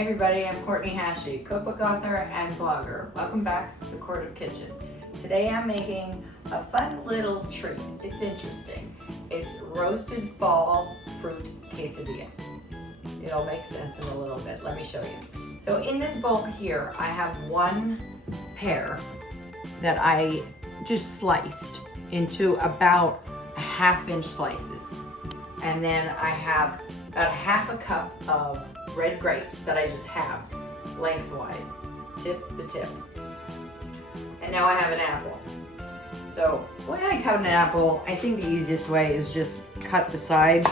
Everybody, I'm Courtney Hashey, cookbook author and blogger. Welcome back to Court of Kitchen. Today I'm making a fun little treat. It's interesting. It's roasted fall fruit quesadilla. It'll make sense in a little bit. Let me show you. So in this bowl here, I have one pear that I just sliced into about a half-inch slices. And then I have about half a cup of red grapes that I just have lengthwise, tip to tip. And now I have an apple. So the way I cut an apple, I think the easiest way is just cut the sides.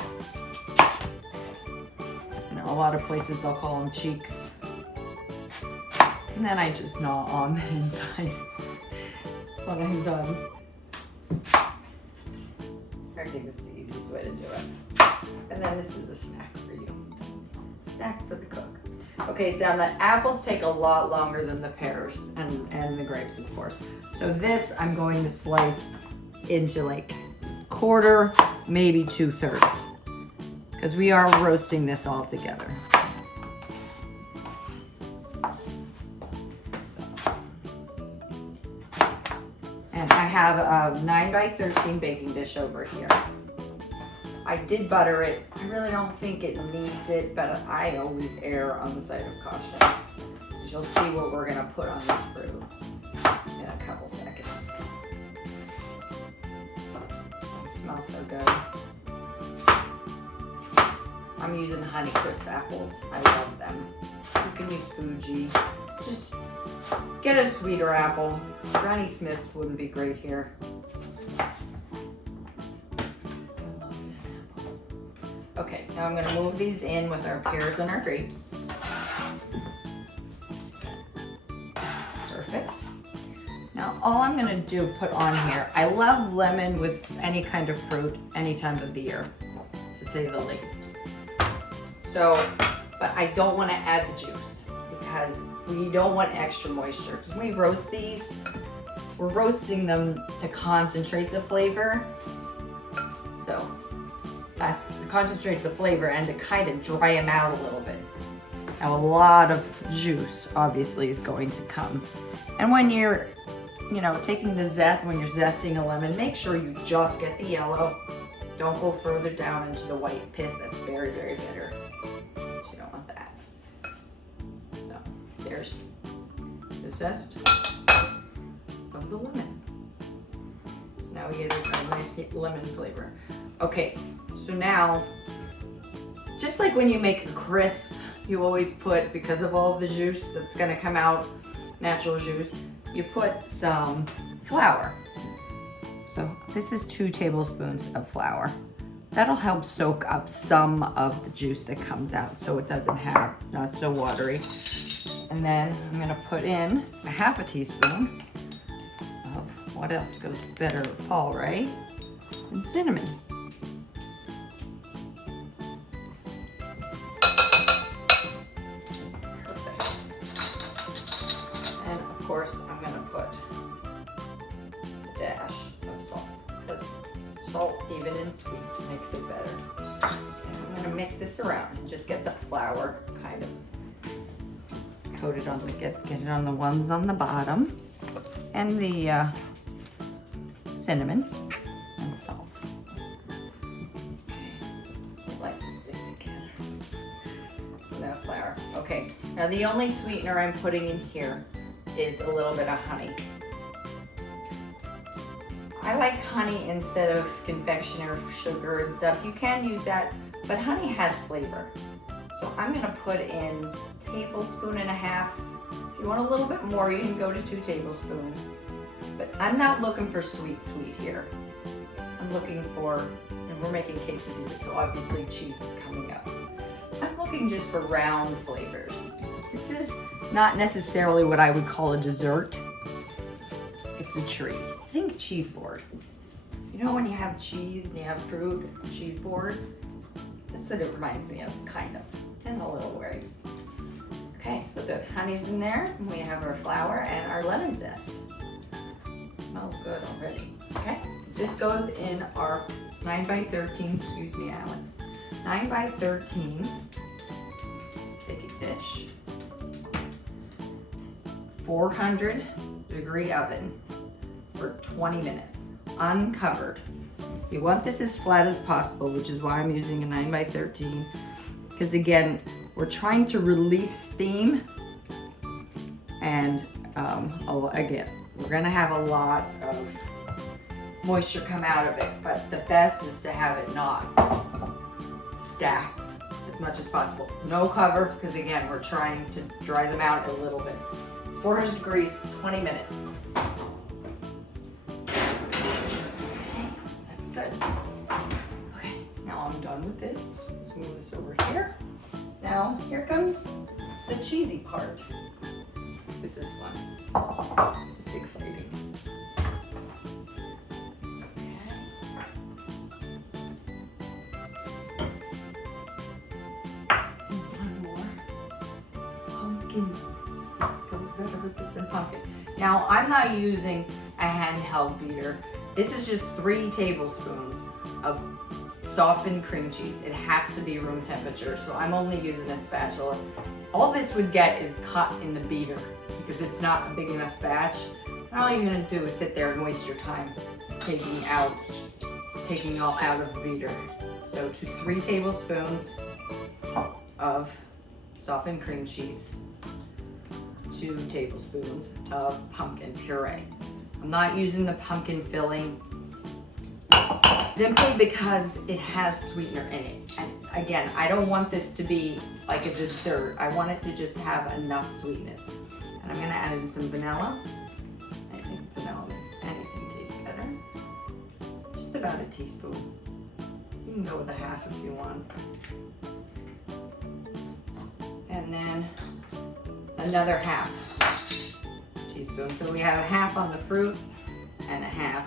You know, a lot of places they'll call them cheeks. And then I just gnaw on the inside when I'm done. I think it's the easiest way to do it. And then this is a snack for you. Snack for the cook. Okay, so now the apples take a lot longer than the pears and the grapes, of course. So this I'm going to slice into like quarter, maybe 2/3, because we are roasting this all together. And I have a 9x13 baking dish over here. I did butter it. I really don't think it needs it, but I always err on the side of caution. You'll see what we're gonna put on this fruit in a couple seconds. It smells so good. I'm using Honeycrisp apples. I love them. You can use Fuji. Just get a sweeter apple. Granny Smith's wouldn't be great here. Okay, now I'm gonna move these in with our pears and our grapes. Perfect. Now all I'm gonna do, put on here, I love lemon with any kind of fruit, any time of the year, to say the least. So, but I don't wanna add the juice because we don't want extra moisture. Because when we roast these, we're roasting them to concentrate the flavor. So, that's concentrate the flavor and to kind of dry them out a little bit. Now a lot of juice obviously is going to come. And when you're, taking the zest, when you're zesting a lemon, make sure you just get the yellow. Don't go further down into the white pith. That's very, very bitter. So you don't want that. So there's the zest of the lemon. So now we get a nice lemon flavor. Okay. So now, just like when you make a crisp, you always put, because of all the juice that's gonna come out, natural juice, you put some flour. So this is 2 tablespoons of flour. That'll help soak up some of the juice that comes out so it's not so watery. And then I'm gonna put in a half a teaspoon of, what else goes better fall, right? And cinnamon. Of course, I'm gonna put a dash of salt, because salt, even in sweets, makes it better. And I'm gonna mix this around and just get the flour kind of coated on get it on the ones on the bottom, and the cinnamon and salt. Okay, they like to stick together. Enough flour. Okay, now the only sweetener I'm putting in here is a little bit of honey. I like honey instead of confectioner sugar and stuff. You can use that, but honey has flavor. So I'm gonna put in a tablespoon and a half. If you want a little bit more, you can go to 2 tablespoons. But I'm not looking for sweet here. I'm looking for, and we're making quesadillas, so obviously cheese is coming up. I'm looking just for round flavors. This is not necessarily what I would call a dessert. It's a treat. Think cheese board. You know when you have cheese and you have fruit, cheese board? That's what it reminds me of, kind of, in a little way. Okay, so the honey's in there, and we have our flour and our lemon zest. Smells good already. Okay, this goes in our 9x13, excuse me, Alex. 9x13 baking dish. 400-degree oven for 20 minutes, uncovered. You want this as flat as possible, which is why I'm using a 9x13, because again, we're trying to release steam, and again, we're gonna have a lot of moisture come out of it, but the best is to have it not stacked as much as possible. No cover, because again, we're trying to dry them out a little bit. 400 degrees, 20 minutes. Okay, that's good. Okay, now I'm done with this. Let's move this over here. Now, here comes the cheesy part. This is fun. It's exciting. Goes better with this than pumpkin. Now, I'm not using a handheld beater. This is just 3 tablespoons of softened cream cheese. It has to be room temperature, so I'm only using a spatula. All this would get is cut in the beater because it's not a big enough batch. And all you're gonna do is sit there and waste your time taking all out of the beater. So to 3 tablespoons of softened cream cheese, 2 tablespoons of pumpkin puree. I'm not using the pumpkin filling simply because it has sweetener in it. And again, I don't want this to be like a dessert. I want it to just have enough sweetness. And I'm gonna add in some vanilla. I think vanilla makes anything taste better. Just about a teaspoon. You can go with a half if you want. And then another half teaspoon. So we have a half on the fruit and a half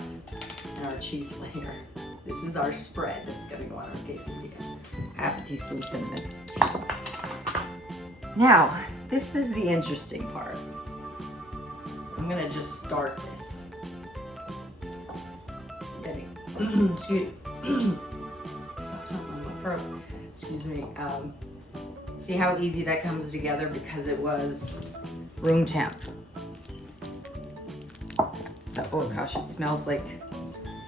in our cheese layer. This is our spread that's gonna go on our quesadilla. Half a teaspoon cinnamon. Now, this is the interesting part. I'm gonna just start this. Excuse me. See how easy that comes together because it was room temp. So, oh gosh, it smells like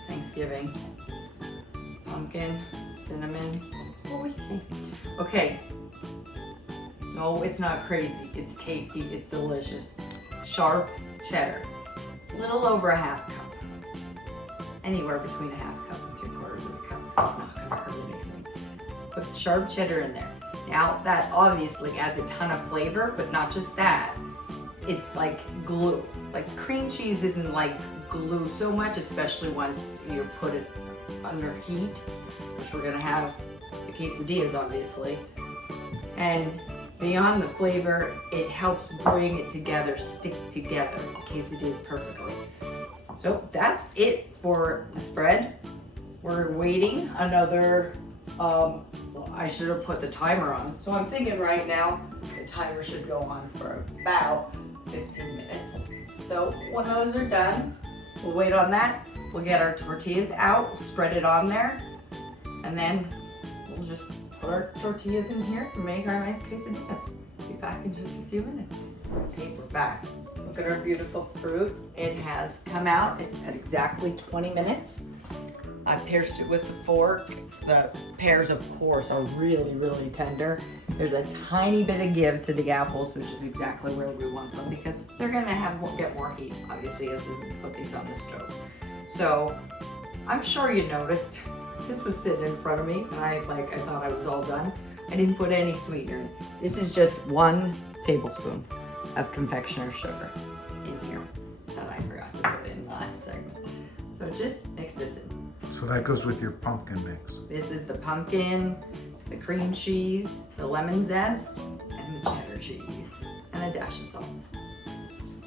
Thanksgiving. Pumpkin, cinnamon. Oh, okay. No, it's not crazy. It's tasty. It's delicious. Sharp cheddar. A little over a half cup. Anywhere between a half cup and 3/4 of a cup. It's not gonna hurt anything. Put sharp cheddar in there. Now, that obviously adds a ton of flavor, but not just that. It's like glue. Like cream cheese isn't like glue so much, especially once you put it under heat, which we're gonna have the quesadillas, obviously. And beyond the flavor, it helps bring it together, stick together the quesadillas perfectly. So that's it for the spread. We're waiting another, I should have put the timer on. So I'm thinking right now, the timer should go on for about 15 minutes. So when those are done, we'll wait on that. We'll get our tortillas out, we'll spread it on there, and then we'll just put our tortillas in here and make our nice quesadillas. Be back in just a few minutes. Okay, we're back. Look at our beautiful fruit. It has come out at exactly 20 minutes. I pierced it with a fork. The pears, of course, are really, really tender. There's a tiny bit of give to the apples, which is exactly where we want them because they're gonna get more heat, obviously, as we put these on the stove. So I'm sure you noticed this was sitting in front of me, and I thought I was all done. I didn't put any sweetener in. This is just 1 tablespoon of confectioner's sugar in here that I forgot to put in the last segment. So just mix this in. So that goes with your pumpkin mix. This is the pumpkin, the cream cheese, the lemon zest, and the cheddar cheese, and a dash of salt.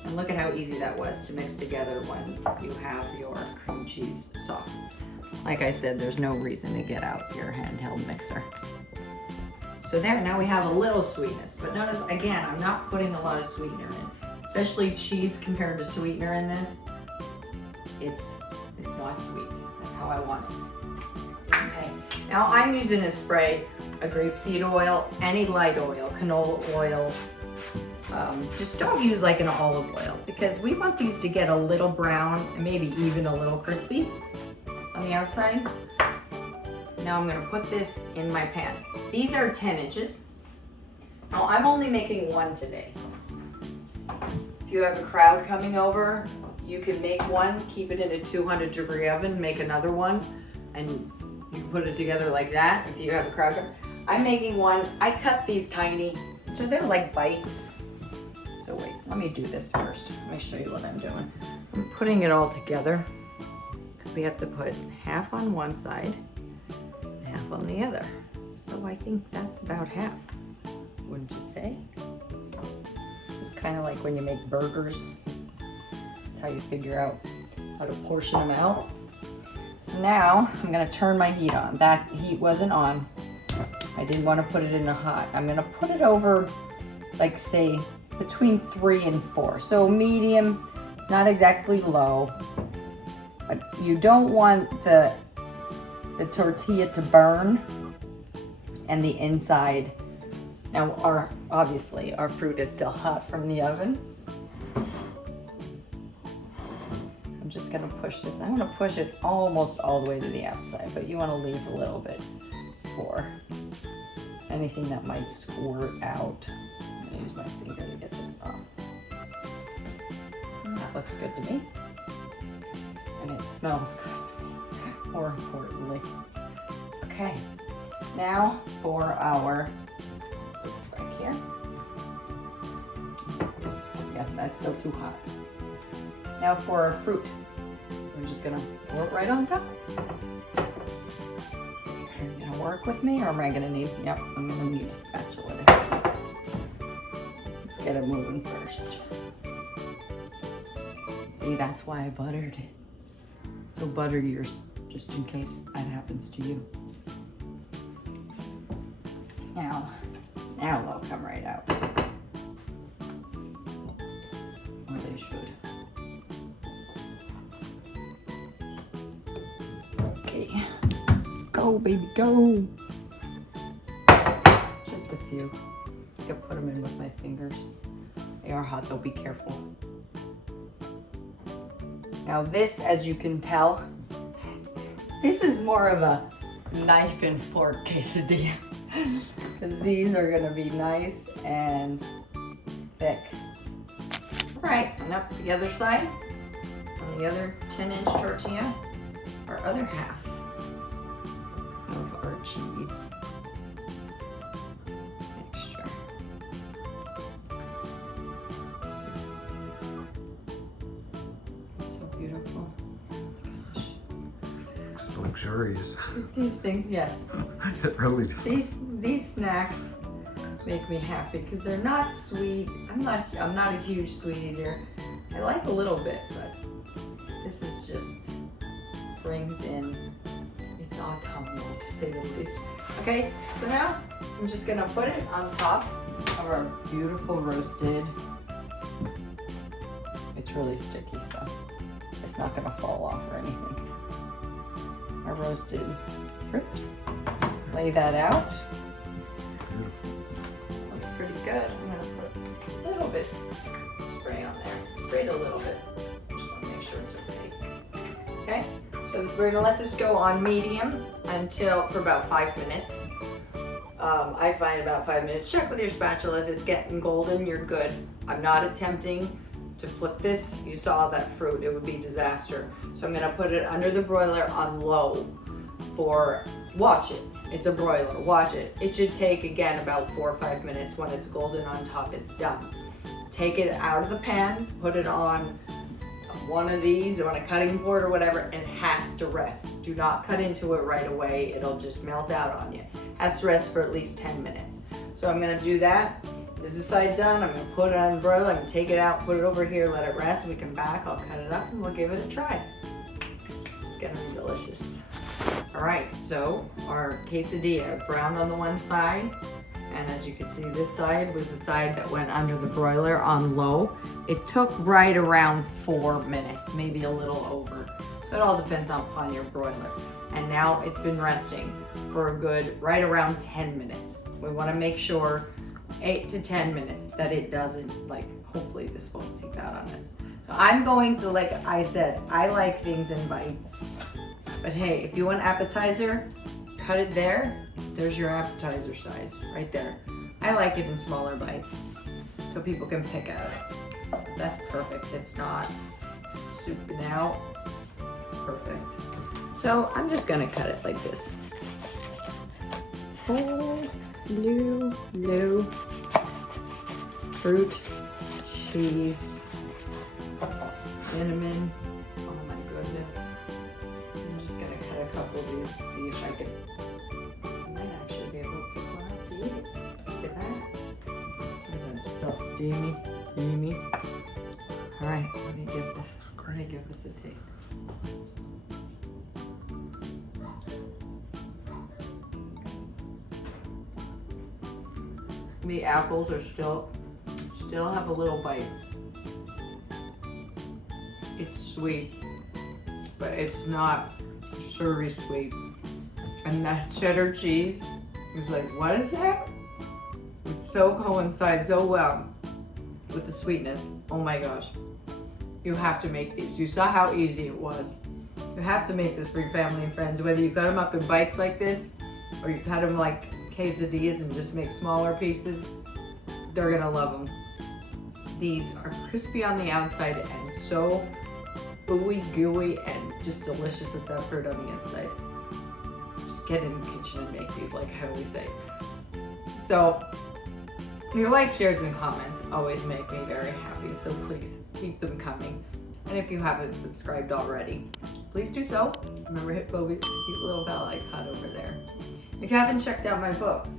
And look at how easy that was to mix together when you have your cream cheese soft. Like I said, there's no reason to get out your handheld mixer. So there, now we have a little sweetness. But notice, again, I'm not putting a lot of sweetener in. Especially cheese compared to sweetener in this. It's not sweet. That's how I want it. Okay, now I'm using a spray, a grapeseed oil, any light oil, canola oil, Just don't use like an olive oil because we want these to get a little brown and maybe even a little crispy on the outside. Now I'm gonna put this in my pan. These are 10 inches. Now I'm only making one today. If you have a crowd coming over, you can make one, keep it in a 200-degree oven, make another one, and you can put it together like that if you have a crowd. I'm making one, I cut these tiny, so they're like bites. So wait, let me do this first. Let me show you what I'm doing. I'm putting it all together because we have to put half on one side and half on the other. So I think that's about half, wouldn't you say? It's kind of like when you make burgers. That's how you figure out how to portion them out. So now I'm gonna turn my heat on. That heat wasn't on. I didn't want to put it in a hot. I'm gonna put it over, like say, between 3 and 4. So medium, it's not exactly low, but you don't want the tortilla to burn and the inside. Now obviously our fruit is still hot from the oven. I'm just gonna push this. I'm gonna push it almost all the way to the outside, but you wanna leave a little bit for anything that might squirt out. I'm gonna use my finger to get this off. That looks good to me. And it smells good to me, more importantly. Okay, now for our, it's right here. Yeah, that's still too hot. Now for our fruit. We're just gonna pour it right on top. Are you gonna work with me or am I gonna need, yep, I'm gonna need a spatula. Let's get it moving first. See, that's why I buttered it. So butter yours, just in case that happens to you. Now they'll come right out. Or they should. Okay, go baby, go. Just a few. I can put them in with my fingers. They are hot though, be careful. Now this, as you can tell, this is more of a knife and fork quesadilla. Because these are gonna be nice and thick. All right, and up the other side, on the other 10-inch tortilla, our other half of our cheese mixture. So beautiful. Gosh. It's luxurious. These things, yes. It really does. These snacks make me happy because they're not sweet. I'm not a huge sweet eater. I like a little bit, but this is just brings in, it's autumnal to say the least. Okay, so now I'm just gonna put it on top of our beautiful roasted. It's really sticky, so it's not gonna fall off or anything. Our roasted fruit. Lay that out. Looks pretty good. I'm gonna put a little bit spray on there. Sprayed a little bit. Just wanna make sure it's okay. Okay, so we're gonna let this go on medium for about 5 minutes. I find about 5 minutes. Check with your spatula. If it's getting golden, you're good. I'm not attempting to flip this. You saw that fruit, it would be disaster. So I'm gonna put it under the broiler on low for, watch it. It's a broiler, watch it. It should take, again, about 4 or 5 minutes. When it's golden on top, it's done. Take it out of the pan, put it on one of these, on a cutting board or whatever, and it has to rest. Do not cut into it right away. It'll just melt out on you. Has to rest for at least 10 minutes. So I'm gonna do that. This is side done. I'm gonna put it on the broiler. I'm gonna take it out, put it over here, let it rest. We come back, I'll cut it up and we'll give it a try. It's gonna be delicious. All right, so our quesadilla browned on the one side, and as you can see, this side was the side that went under the broiler on low. It took right around 4 minutes, maybe a little over. So it all depends upon your broiler. And now it's been resting for a good right around 10 minutes. We wanna make sure 8 to 10 minutes that it doesn't, like, hopefully this won't seep out on us. So I'm going to, like I said, I like things in bites. But hey, if you want appetizer, cut it there. There's your appetizer size right there. I like it in smaller bites so people can pick at it. That's perfect. It's not souping out. It's perfect. So I'm just gonna cut it like this. Whole blue fruit, cheese, cinnamon. Oh my goodness. I'm just gonna cut a couple of these to see if I can. I might actually be able to pick one up to eat it. Look at that. And it's still steamy. All right, let me give this a taste. The apples are still have a little bite. It's sweet, but it's not syrupy sweet. And that cheddar cheese is like, what is that? It so coincides so well with the sweetness. Oh my gosh. You have to make these. You saw how easy it was. You have to make this for your family and friends, whether you cut them up in bites like this, or you cut them like quesadillas and just make smaller pieces. They're gonna love them. These are crispy on the outside and so ooey gooey and just delicious with that fruit on the inside. Just get in the kitchen and make these, like I always say. So your likes, shares, and comments always make me very happy, so please keep them coming. And if you haven't subscribed already, please do so. Remember, hit Bobby's cute little bell icon over there. If you haven't checked out my books,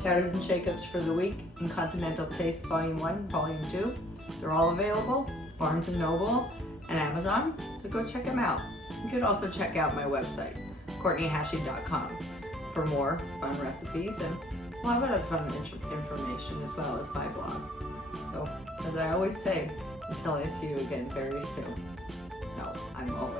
Chowders and Shakeups for the Week and Continental Tastes Volume 1, Volume 2, they're all available, Barnes & Noble and Amazon, so go check them out. You could also check out my website, CourtneyHashy.com, for more fun recipes and a lot of other fun information, as well as my blog. So, as I always say, until I see you again very soon. No, I'm always